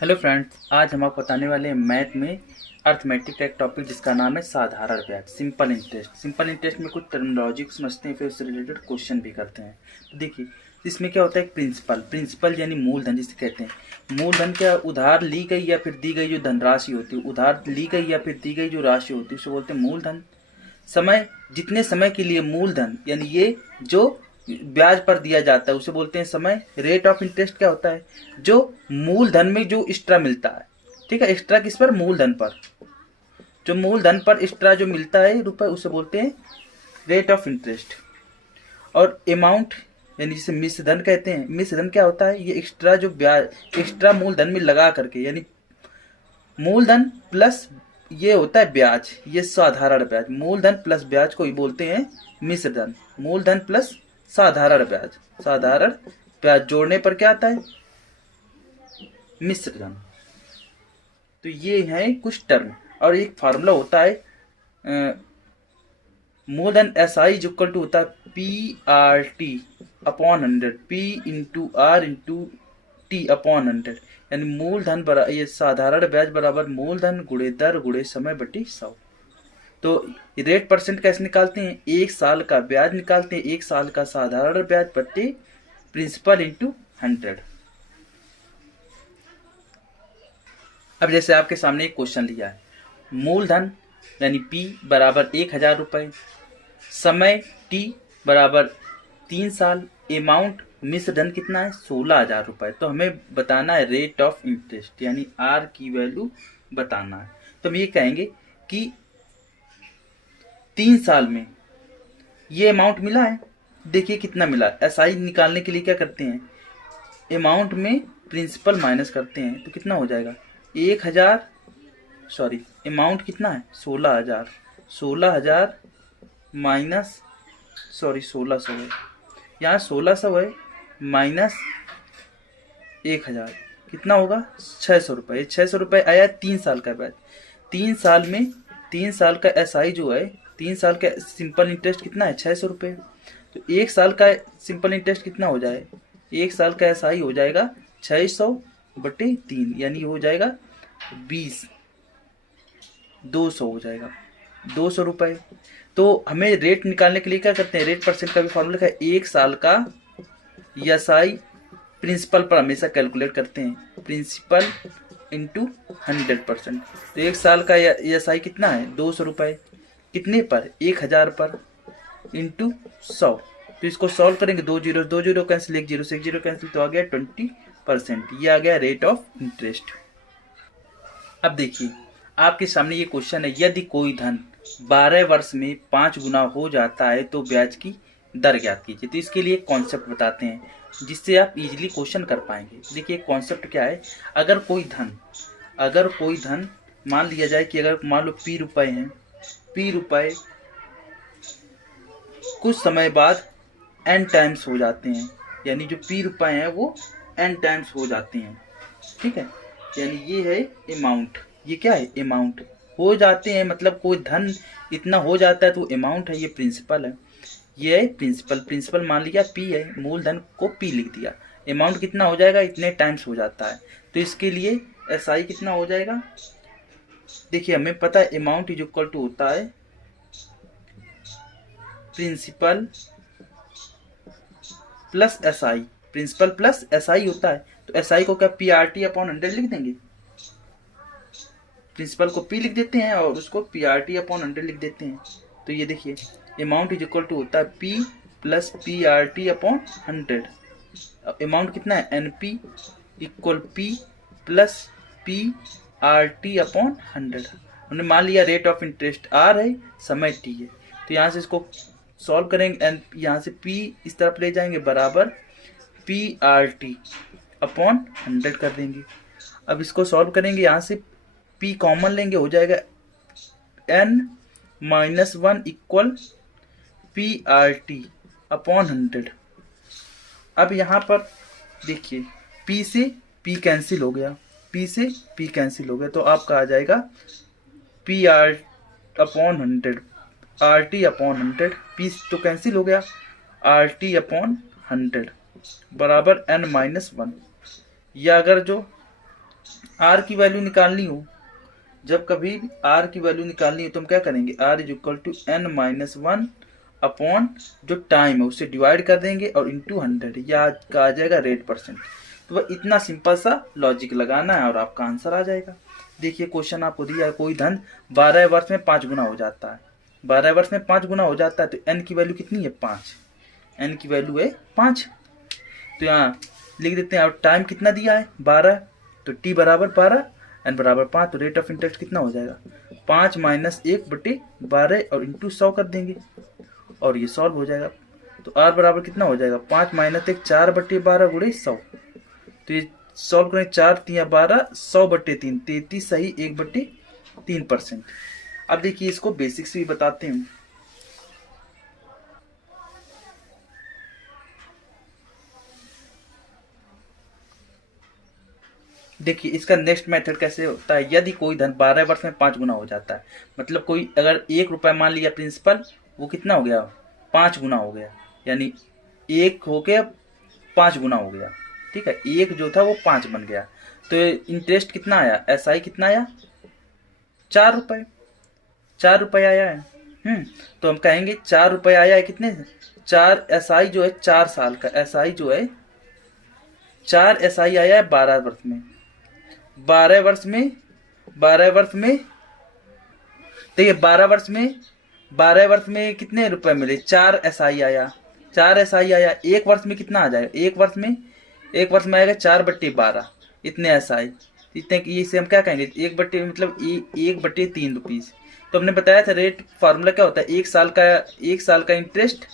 Hello friends, आज हम आपको बताने वाले हैं मैथ में अर्थमेटिक का एक टॉपिक जिसका नाम है साधारण ब्याज, सिंपल इंटरेस्ट। सिंपल इंटरेस्ट में कुछ टर्मिनोलॉजी को समझते हैं, फिर उससे रिलेटेड क्वेश्चन भी करते हैं। तो देखिए, इसमें क्या होता है, प्रिंसिपल प्रिंसिपल यानी मूलधन जिसे कहते हैं। मूलधन क्या, उधार ली गई या फिर दी गई जो धनराशि होती है, उधार ली गई या फिर दी गई जो राशि होती है उसे बोलते हैं मूलधन। समय, जितने समय के लिए मूलधन यानी ये जो ब्याज पर दिया जाता है उसे बोलते हैं समय। रेट ऑफ इंटरेस्ट क्या होता है, जो मूलधन में जो एक्स्ट्रा मिलता है। ठीक है, एक्स्ट्रा किस पर, मूलधन पर। जो मूलधन पर एक्स्ट्रा जो मिलता है रुपए उसे बोलते हैं रेट ऑफ इंटरेस्ट। और अमाउंट यानी जिसे मिश्र धन कहते हैं। मिश्र धन क्या होता है, ये एक्स्ट्रा जो ब्याज एक्स्ट्रा मूलधन में लगा करके, यानी मूलधन प्लस ये होता है ब्याज, ये साधारण ब्याज। मूलधन प्लस ब्याज को ही बोलते हैं मिश्र धन। मूलधन प्लस साधारण ब्याज, साधारण ब्याज जोड़ने पर क्या आता है, मिश्र धन। तो ये है कुछ टर्म, और एक फार्मूला होता है मूलधन SI इक्वल टू होता है PRT upon 100, P into R into T upon 100। यानी मूलधन बराबर, ये साधारण ब्याज बराबर मूलधन गुणे दर गुणे समय बटी 100। तो रेट परसेंट कैसे निकालते हैं, एक साल का ब्याज निकालते हैं, एक साल का साधारण ब्याज बटे प्रिंसिपल इंटू 100। अब जैसे आपके सामने एक क्वेश्चन लिया है, मूलधन यानी P बराबर 1000 रुपये, समय T बराबर 3 साल, अमाउंट मिश्र धन कितना है 16,000 रुपये। तो हमें बताना है रेट ऑफ इंटरेस्ट यानी R की वैल्यू बताना है। तो हम ये कहेंगे कि 3 साल में ये अमाउंट मिला है। देखिए कितना मिला। SI निकालने के लिए क्या करते हैं, अमाउंट में प्रिंसिपल माइनस करते हैं तो कितना हो जाएगा 1000, सॉरी अमाउंट कितना है 16,000, 16,000 माइनस, सॉरी 1600 है, यहाँ 1600 है माइनस 1000 कितना होगा 600 रुपये। 600 रुपये आया 3 साल का ब्याज। 3 साल में 3 साल का SI जो है, 3 साल का सिंपल इंटरेस्ट कितना है 600 रुपये। तो 1 साल का सिंपल इंटरेस्ट कितना हो जाए, 1 साल का SI हो जाएगा 600 बटे 3, यानी हो जाएगा 20, 200 हो जाएगा 200 रुपये। तो हमें रेट निकालने के लिए क्या करते हैं, रेट परसेंट का भी फॉर्मूला है, 1 साल का SI प्रिंसिपल पर हमेशा कैलकुलेट करते हैं, प्रिंसिपल इंटू 100%। तो 1 साल का SI कितना है 200 रुपये, कितने पर 1000 पर, इंटू 100। तो इसको सॉल्व करेंगे, 2 जीरो कैंसिल, 1 जीरो से 1 जीरो कैंसिल, तो आ गया 20%। ये आ गया रेट ऑफ इंटरेस्ट। अब देखिए आपके सामने ये क्वेश्चन है, यदि कोई धन 12 वर्ष में 5 गुना हो जाता है तो ब्याज की दर ज्ञात कीजिए। तो इसके लिए कॉन्सेप्ट बताते हैं जिससे आप इजीली क्वेश्चन कर पाएंगे। देखिए कॉन्सेप्ट क्या है, अगर कोई धन मान लिया जाए कि अगर मान लो P रुपए हैं, P रुपए कुछ समय बाद n टाइम्स हो जाते हैं, यानी जो P रुपए हैं वो n टाइम्स हो जाते हैं। ठीक है, यानी ये है अमाउंट, ये क्या है अमाउंट हो जाते हैं, मतलब कोई धन इतना हो जाता है तो अमाउंट है, ये प्रिंसिपल है, ये है प्रिंसिपल मान लिया P है, मूलधन को P लिख दिया, अमाउंट कितना हो जाएगा इतने टाइम्स हो जाता है। तो इसके लिए SI कितना हो जाएगा, देखिए हमें पता है अमाउंट इज इक्वल टू होता है principal plus SI, principal plus SI होता है। तो SI को क्या PRT अपॉन 100 लिख देंगे, प्रिंसिपल को P लिख देते हैं और उसको PRT अपॉन 100 लिख देते हैं। तो ये देखिए अमाउंट इज इक्वल टू होता है P plus PRT upon 100। Amount कितना है NP equal P plus PRT upon 100। हमने मान लिया रेट ऑफ इंटरेस्ट R है, समय T है। तो यहाँ से इसको सॉल्व करेंगे, एंड यहाँ से P इस तरफ ले जाएंगे बराबर PRT अपॉन 100 कर देंगे। अब इसको सॉल्व करेंगे, यहाँ से P कॉमन लेंगे, हो जाएगा n-1 इक्वल PRT अपॉन 100। अब यहाँ पर देखिए P से P कैंसिल हो गया, P से P कैंसिल हो गया, तो आपका आ जाएगा PR upon 100, RT upon 100, P तो कैंसिल हो गया, RT अपॉन 100 बराबर n-1। या अगर जो आर की वैल्यू निकालनी हो, जब कभी भी आर की वैल्यू निकालनी हो तो हम क्या करेंगे, R is equal to n minus one upon जो टाइम है उसे डिवाइड कर देंगे और इंटू 100, या आ जाएगा रेट परसेंट। तो वह इतना सिंपल सा लॉजिक लगाना है और आपका आंसर आ जाएगा। देखिए क्वेश्चन आपको दिया है, कोई धन 12 वर्ष में 5 गुना हो जाता है। 12 वर्ष में 5 गुना हो जाता है तो एन की वैल्यू कितनी है, 5। एन की वैल्यू है 5, तो यहाँ लिख देते हैं। और टाइम कितना दिया है, 12, तो टी बराबर 12, एन बराबर 5, तो रेट ऑफ इंटरेस्ट कितना हो जाएगा, 5 माइनस 1/12 और इंटू 100 कर देंगे और ये सॉल्व हो जाएगा। तो आर बराबर कितना हो जाएगा, 5 माइनस 1 4/12 गुणे 100। तो ये सॉल्व करें, 4 3 12, 100/3 33 सही 1/3%। अब देखिए इसको बेसिक्स भी बताते हैं। देखिए इसका नेक्स्ट मेथड कैसे होता है, यदि कोई धन 12 वर्ष में 5 गुना हो जाता है, मतलब कोई अगर 1 रुपया मान लिया प्रिंसिपल, वो कितना हो गया, 5 गुना हो गया, यानी 1 हो गया 5 गुना हो गया। ठीक है, 1 जो था वो 5 बन गया। तो इंटरेस्ट कितना आया, एसआई कितना आया, 4 रुपए, 4 रुपये आया है। तो हम कहेंगे 4 रुपये आया है कितने, 4 एसआई जो है 4 साल का एसआई जो है 4 एसआई आया है 12 वर्ष में। 12 वर्ष में 12 वर्ष में देखिए 12 वर्ष में कितने रुपए मिले, 4 एसआई आया, 4 एसआई आया। 1 वर्ष में कितना आ जाएगा, 1 वर्ष में आएगा 4/12 इतने एसआई, इतने इसे हम क्या कहेंगे, 1/, मतलब 1/3 रुपीज। तो हमने बताया था रेट फार्मूला क्या होता है, 1 साल का इंटरेस्ट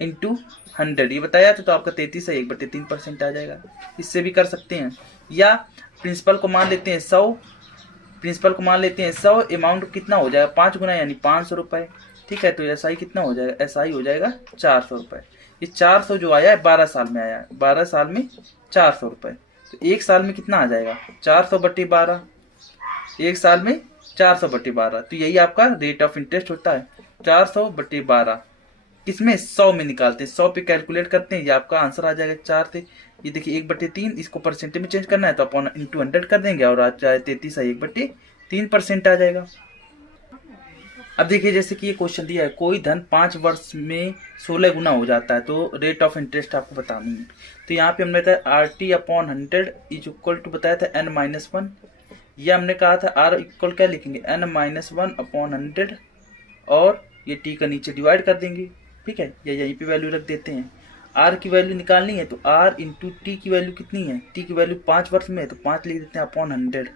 इंटू 100, ये बताया था। तो आपका 33 है 1/3% आ जाएगा। इससे भी कर सकते हैं, या प्रिंसिपल को मान लेते हैं 100, अमाउंट कितना हो जाएगा 5 गुना यानी 500 रुपए। ठीक है, तो एसआई कितना हो जाएगा, एसआई हो जाएगा 400 रुपए। ये 400 जो आया है 12 साल में आया है, 12 साल में 400 रुपए। तो 1 साल में कितना आ जाएगा, 400/12, 1 साल में 400/12। तो यही आपका रेट ऑफ इंटरेस्ट होता है, 400/12। किसमें, 100 में निकालते हैं, 100 पे कैलकुलेट करते हैं, ये आपका आंसर आ जाएगा 4 से। ये देखिए 1/3, इसको परसेंटेज में चेंज करना है तो अपॉन इंटू 100 कर देंगे और आ जाए 33 है 1/3% आ जाएगा। अब देखिए जैसे कि ये क्वेश्चन दिया है, कोई धन 5 वर्ष में 16 गुना हो जाता है, तो रेट ऑफ इंटरेस्ट आपको बतानी है। तो यहाँ पे हमने बताया RT/100 इज इक्वल टू बताया था n-1, या हमने कहा था R इक्वल क्या लिखेंगे, n-1/100 और ये t का नीचे डिवाइड कर देंगे। ठीक है, या यहीं पे वैल्यू रख देते हैं। R की वैल्यू निकालनी है तो R इंटू टी की वैल्यू कितनी है, t की वैल्यू 5 वर्ष में है तो 5 लिख देते हैं upon 100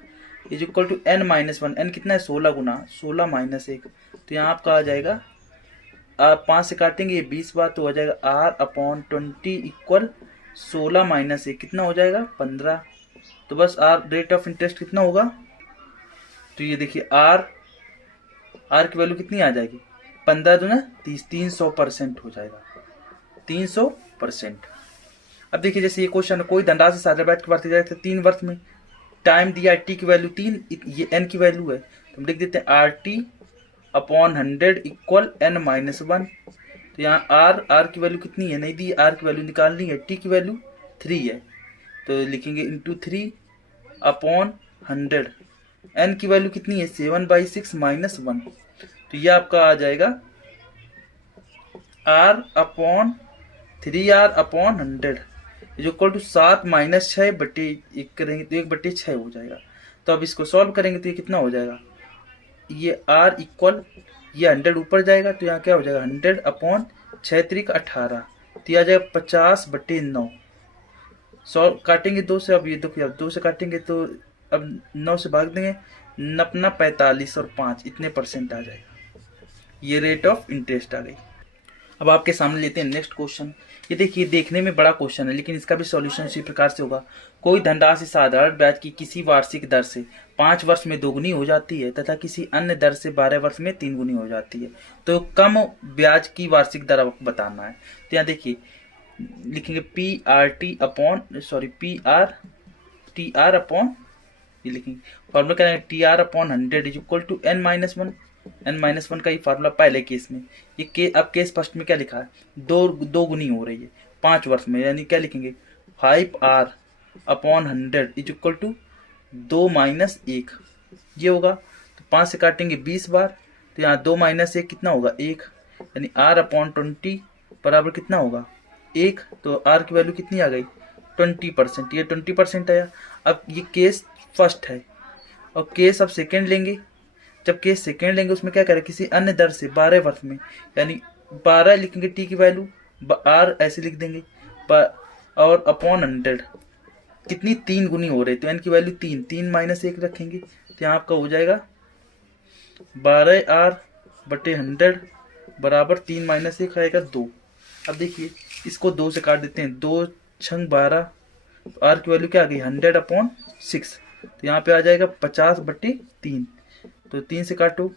is equal to n-1, n कितना है 16 गुना 16 माइनस 1। तो यहाँ आपका आ जाएगा, 5 से काटेंगे ये 20 बार तो हो जाएगा R/20 इक्वल 16 माइनस 1 कितना हो जाएगा 15। तो बस R रेट ऑफ इंटरेस्ट कितना होगा, तो ये देखिए R की वैल्यू कितनी आ जाएगी, 15 दूना 30, 300% हो जाएगा, 300%। अब देखिए जैसे ये क्वेश्चन, कोई धनराशि साझाबाद की बात की जाए तो 3 वर्ष में टाइम दिया है, टी की वैल्यू 3, ये एन की वैल्यू है तो हम लिख देते हैं RT/100 इक्वल n-1। तो यहाँ R की वैल्यू कितनी है नहीं दी, R की वैल्यू निकालनी है, टी की वैल्यू 3 है तो लिखेंगे इंटू 3/100। n की वैल्यू कितनी है 7/6 माइनस 1, तो यह आपका आ जाएगा R/3R/100 is equal to 7 minus 6/1 करेंगे तो 1/6 हो जाएगा। तो अब इसको सॉल्व करेंगे तो ये कितना हो जाएगा, ये R इक्वल ये 100 ऊपर जाएगा तो यहाँ क्या हो जाएगा 100/6×18 तो आ जाएगा 50/9। सॉल्व काटेंगे 2 से, अब ये देखिए अब 2 से काटेंगे तो अब 9 से भाग देंगे, नपना 45 और 5 इतने % आ जाएगा। ये रेट ऑफ इंटरेस्ट आ गई। अब आपके सामने लेते हैं नेक्स्ट क्वेश्चन। ये देखिए देखने में बड़ा क्वेश्चन है लेकिन इसका भी सॉल्यूशन इसी प्रकार से होगा। कोई धनराशि साधारण ब्याज की किसी वार्षिक दर से 5 वर्ष में 2 गुनी हो जाती है तथा किसी अन्य दर से 12 वर्ष में 3 गुनी हो जाती है, तो कम ब्याज की वार्षिक दर आपको बताना है। तो यहाँ देखिए लिखेंगे PR अपॉन ये लिखेंगे फॉर्मूला क्या है TR/100 is equal to n-1। n-1 का ही फार्मूला पहले केस में, ये अब केस फर्स्ट में क्या लिखा है, 2 गुनी हो रही है 5 वर्ष में, यानी क्या लिखेंगे 5R/100 is equal to 2 minus 1 ये होगा। तो 5 से काटेंगे 20 बार, तो यहाँ 2 माइनस 1 कितना होगा 1, यानी R/20 बराबर कितना होगा 1। तो R की वैल्यू कितनी आ गई 20%, ये 20% आया। अब ये केस फर्स्ट है और केस अब सेकेंड लेंगे। जब केस सेकेंड लेंगे उसमें क्या करें, किसी अन्य दर से 12 वर्ष में, यानी 12 लिखेंगे टी की वैल्यू, R ऐसे लिख देंगे और अपॉन 100 कितनी 3 गुनी हो रही, तो एन की वैल्यू 3, 3 माइनस 1 रखेंगे, तो यहाँ आपका हो जाएगा 12R/100 बराबर 3 माइनस 1 आएगा 2। अब देखिए इसको 2 से काट देते हैं, 2 छंग 12, आर की वैल्यू क्या आ गई 100/6, तो यहाँ पे आ जाएगा 50/3, तो 3 से काटो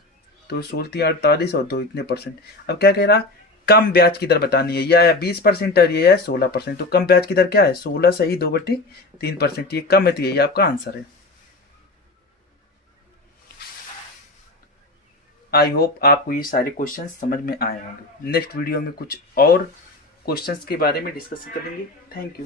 तो 16×48 और 2 इतने परसेंट। अब क्या कह रहा, कम ब्याज की दर बतानी है, या 20% और ये है 16%, तो कम ब्याज की दर क्या है 16 सही 2/3%, ये कम है तो यही आपका आंसर है। आई होप आपको ये सारे क्वेश्चन समझ में आए होंगे। नेक्स्ट वीडियो में कुछ और क्वेश्चंस के बारे में डिस्कस करेंगे। Thank you.